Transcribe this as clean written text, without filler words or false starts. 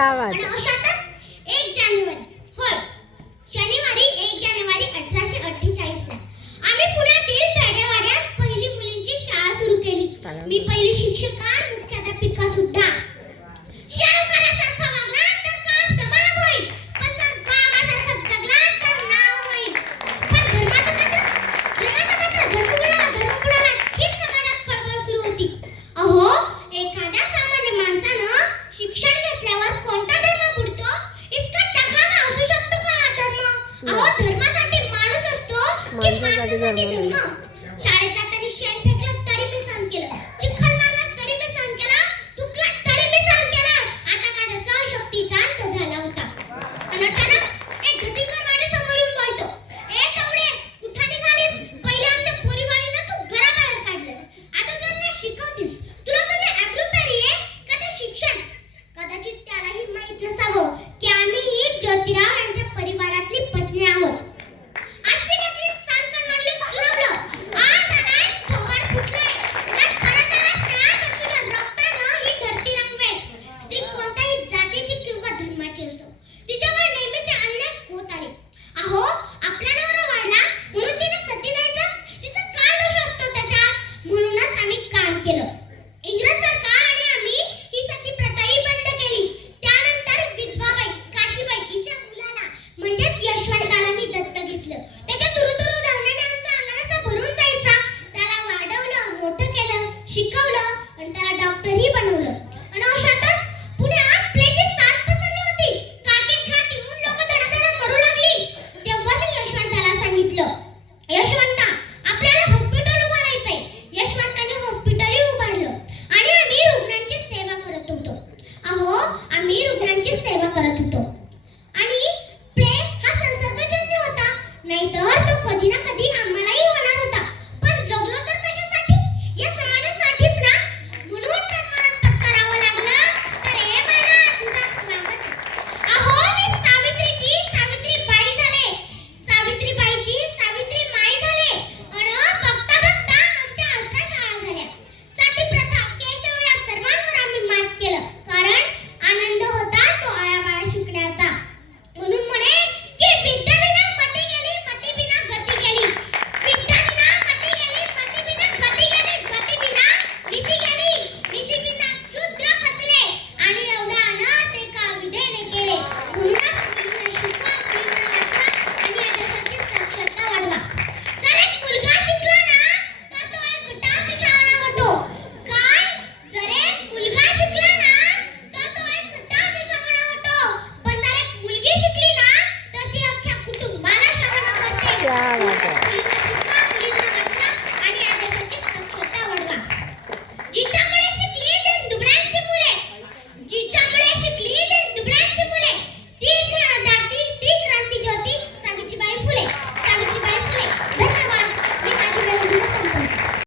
क्या बात आणि आहे. अशातच 1 जानेवारी, होय, शनिवारी 1 जानेवारी 1848 ला आम्ही पुण्यातील पेडेवाड्यात पहिली मुलींची शाळा सुरू केली. मी पहिली शिक्षिका, मुख्याध्यापिका सुद्धा. शाहूकारासारखा वागला तर काम तमाम होईल, पण जर बागासारखा जगला तर नाव होईल. पण धर्म बुडाला हीच समाजात खळबळ सुरू होती. अहो, एखाद्या सामान्य माणसानं शिक्षण घेतल्यावर कोणता धर्म बुडतो इतका टकाला असू शकतो का हा धर्म? अहो, धर्मासाठी माणूस असतो की माणसासाठी धर्म?